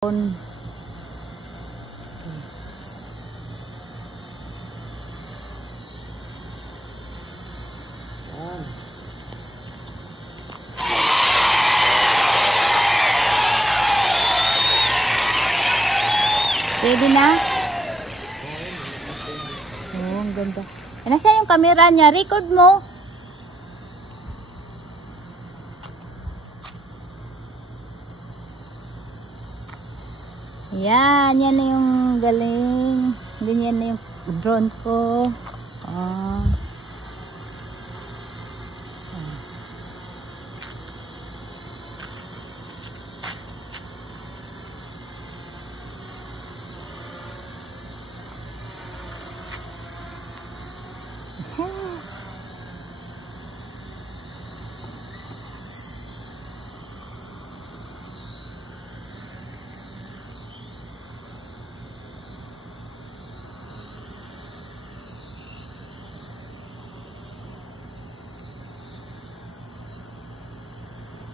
Yan. Ready na? Oh, ang ganda. Nasa yung camera niya? Record mo. Yan na yung galing. Ganyan na yung drone ko. Oh.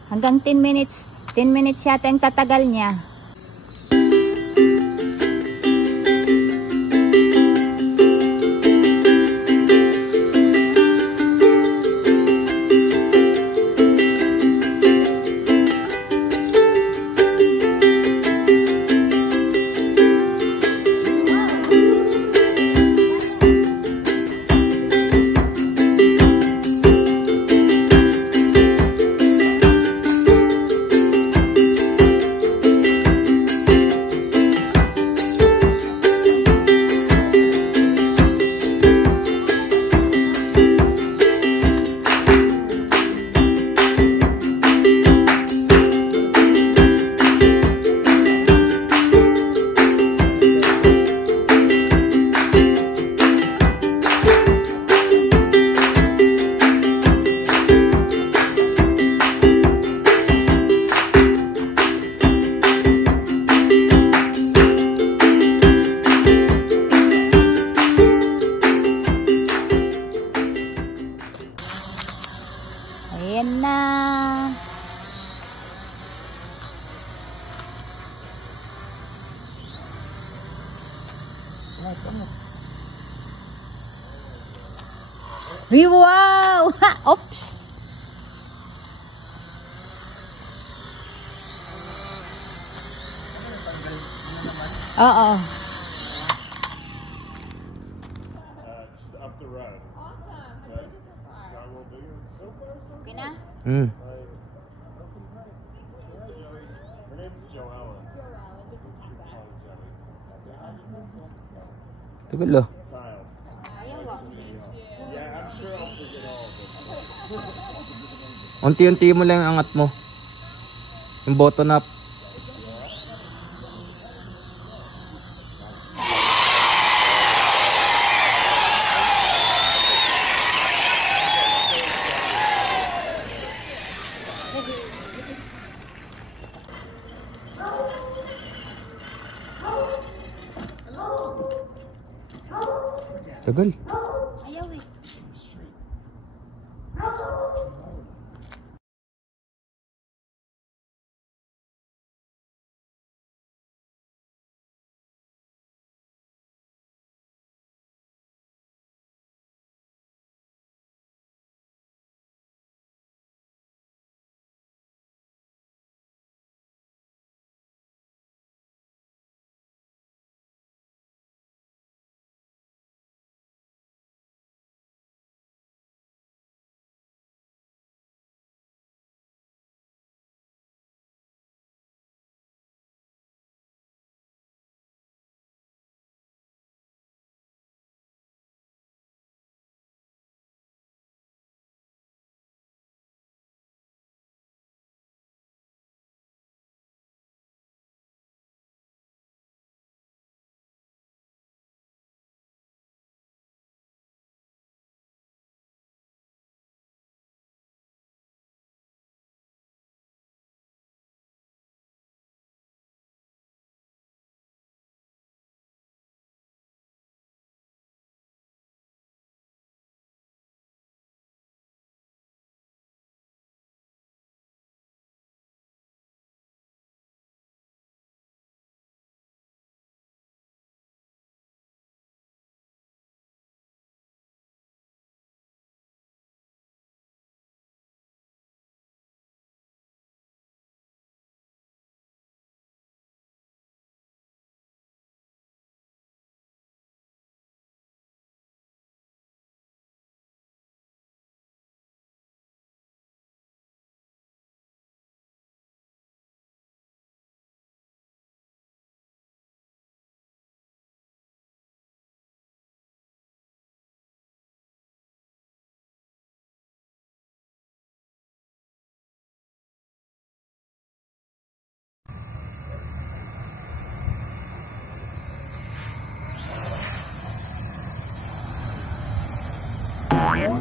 Hanggang 10 minutes. 10 minutes yata yung tatagal niya. Ayan na. Wow! Oops! Oo. Just up the road. Awesome. How big is the car? Got a little bigger. So far, so Okay na? Her name's Joella. Joelle, and this is Tessa. Tagal ah. Kyle. Ayaw ah. Yeah, I'm sure I'll forget all of it. Unti-unti mo lang ang angat mo. Yung button up. Tagal. Ayun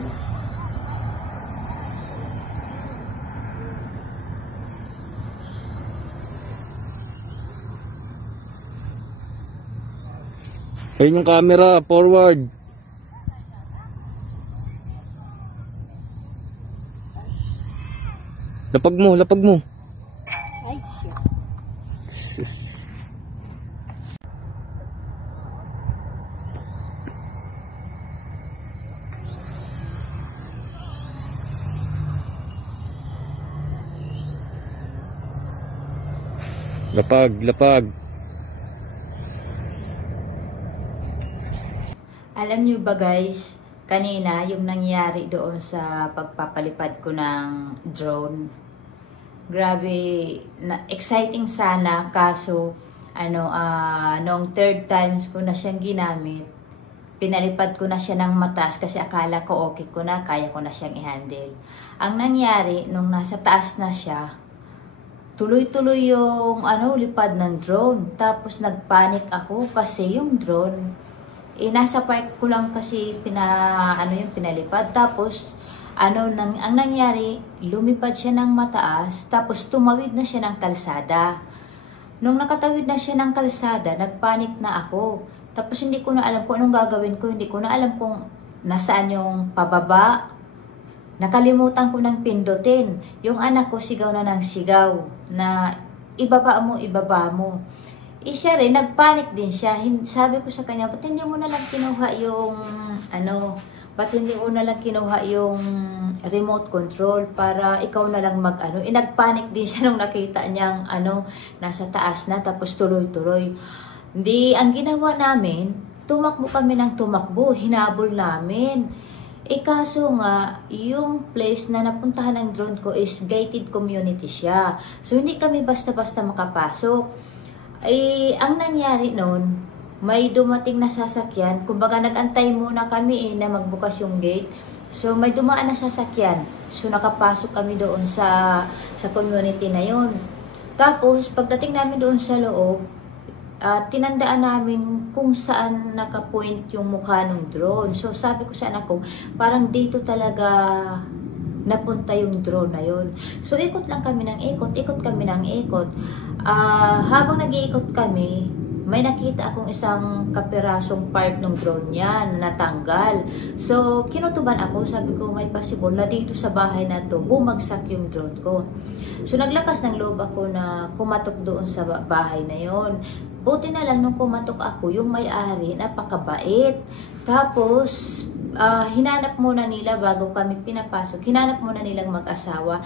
yung camera, forward. Lapag mo, lapag mo. Ay, shit. Lapag, lapag. Alam nyo ba guys, kanina yung nangyari doon sa pagpapalipad ko ng drone. Grabe, exciting sana, kaso nung third times ko na siyang ginamit, pinalipad ko na siya ng mataas kasi akala ko okay ko na, kaya ko na siyang i-handle. Ang nangyari, nung nasa taas na siya, tuloy-tuloy yung lipad ng drone. Tapos nagpanic ako kasi yung drone, nasa park ko lang kasi yung pinalipad. Tapos ang nangyari, lumipad siya ng mataas, tapos tumawid na siya ng kalsada. Nung nakatawid na siya ng kalsada, nagpanik na ako. Tapos hindi ko na alam kung anong gagawin ko, hindi ko na alam kung nasaan yung pababa. Nakalimutan ko ng pindutin. Yung anak ko sigaw na ng sigaw na ibaba mo, ibaba mo. Siya rin, nagpanik din siya. Sabi ko sa kanya, ba't hindi mo na lang kinuha yung ba't hindi mo na lang kinuha yung remote control para ikaw na lang nagpanik din siya nung nakita niyang nasa taas na, tapos tuloy-tuloy. Ang ginawa namin, tumakbo kami ng tumakbo, hinabol namin. Kaso nga, yung place na napuntahan ng drone ko is gated community siya. So, hindi kami basta-basta makapasok. Ang nangyari noon, may dumating na sasakyan. Kumbaga, nag-antay muna kami na magbukas yung gate. So, may dumaan na sasakyan. So, nakapasok kami doon sa community na yon. Tapos, pagdating namin doon sa loob, tinandaan namin kung saan nakapoint yung mukha ng drone. So, sabi ko sa anak ko, parang dito talaga napunta yung drone na yon. So, ikot lang kami ng ikot. Ikot kami ng ikot. Habang nag-iikot kami, may nakita akong isang kapirasong part ng drone niya na natanggal. So, kinutuban ako. Sabi ko, may possible na dito sa bahay na to bumagsak yung drone ko. So, naglakas ng loob ako na kumatok doon sa bahay na yon. Buti na lang nung kumatok ako, yung may-ari, napakabait. Tapos, hinanap muna nila bago kami pinapasok. Hinanap muna nilang mag-asawa.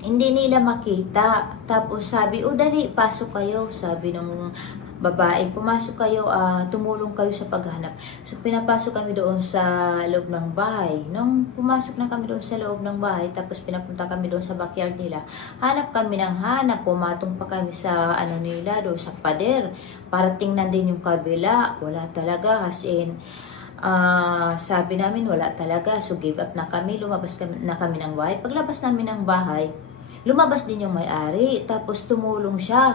Hindi nila makita. Tapos sabi, dali, pasok kayo. Sabi ng babae, pumasok kayo, tumulong kayo sa paghanap. So, pinapasok kami doon sa loob ng bahay. Nung pumasok na kami doon sa loob ng bahay, tapos pinapunta kami doon sa backyard nila, hanap kami ng hanap, pumatong pa kami sa nila, doon sa pader, para tingnan din yung kabila. Wala talaga, as in, sabi namin, wala talaga. So, give up na kami, lumabas na kami ng bahay. Paglabas namin ng bahay, lumabas din yung may-ari, tapos tumulong siya,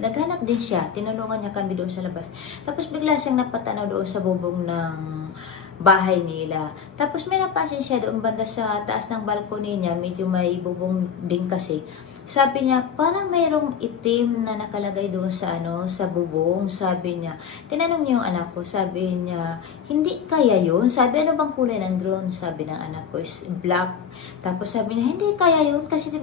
naghanap din siya, tinulungan niya kami doon sa labas. Tapos bigla siyang napatanaw doon sa bubong ng bahay nila. Tapos may napansin siya doon banda sa taas ng balcony niya, medyo may bubong din kasi. Sabi niya, parang mayroong itim na nakalagay doon sa sa bubong. Sabi niya, tinanong niya yung anak ko, sabi niya, hindi kaya yun? Sabi, ano bang kulay ng drone? Sabi ng anak ko, is black. Tapos sabi niya, hindi kaya yun kasi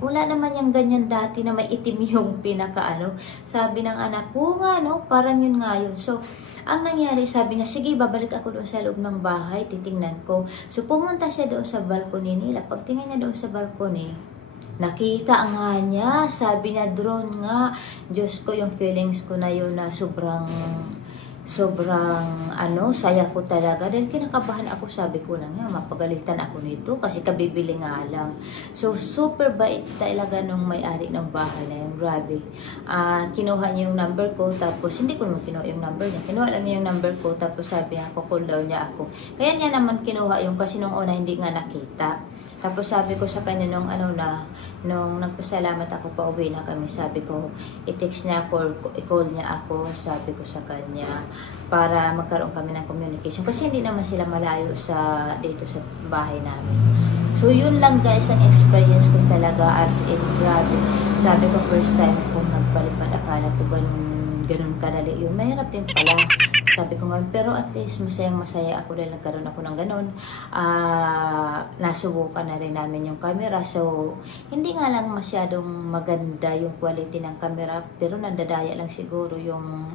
wala naman yung ganyan dati na may itim yung pinaka Sabi ng anak ko, nga parang yun nga yun. So, ang nangyari, sabi niya, sige, babalik ako doon sa loob ng bahay, titingnan ko. So, pumunta siya doon sa balcony nila. Pagtingin niya doon sa balcony, nakita nga niya, sabi niya, drone nga. Diyos ko, yung feelings ko na yun na sobrang saya ko talaga. Dahil kinakabahan ako, sabi ko lang, mapagalitan ako nito kasi kabibili nga lang. So, super bait talaga nung may-ari ng bahay na yun. Grabe. Kinuha niya yung number ko, tapos hindi ko naman kinuha yung number niya. Kinuha lang niya yung number ko, tapos sabi niya, call daw niya ako. Kaya niya naman kinuha yung kasi nung una hindi nga nakita. Tapos sabi ko sa kanya nung nung nagpasalamat ako pa uwi na kami, sabi ko i-text niya ako or i-call niya ako, sabi ko sa kanya, para magkaroon kami ng communication kasi hindi naman sila malayo dito sa bahay namin. So yun lang guys ang experience ko talaga, as in grabe. Sabi ko first time kung nagpalipad, akala ko ganun kadali yun. Mahirap din pala. Sabi ko ngayon, pero at least masayang-masaya ako dahil nagkaroon ako ng ganun. Nasubukan na rin namin yung camera. So, hindi nga lang masyadong maganda yung quality ng camera, pero nandadaya lang siguro yung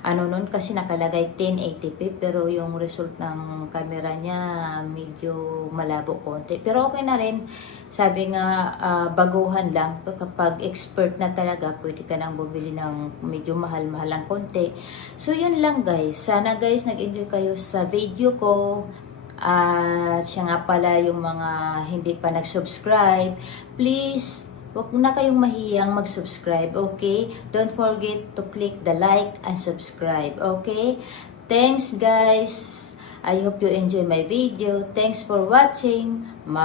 nun kasi nakalagay 1080p, pero yung result ng camera niya medyo malabo konti. Pero okay na rin. Sabi nga, baguhan lang. Kapag expert na talaga, pwede ka nang bumili ng medyo mahal-mahal lang konti. So, yun lang guys. Sana guys, nag-enjoy kayo sa video ko. Siya nga pala yung mga hindi pa nag-subscribe. Please, huwag na kayong mahiyang mag-subscribe, okay? Don't forget to click the like and subscribe, okay? Thanks guys. I hope you enjoy my video. Thanks for watching.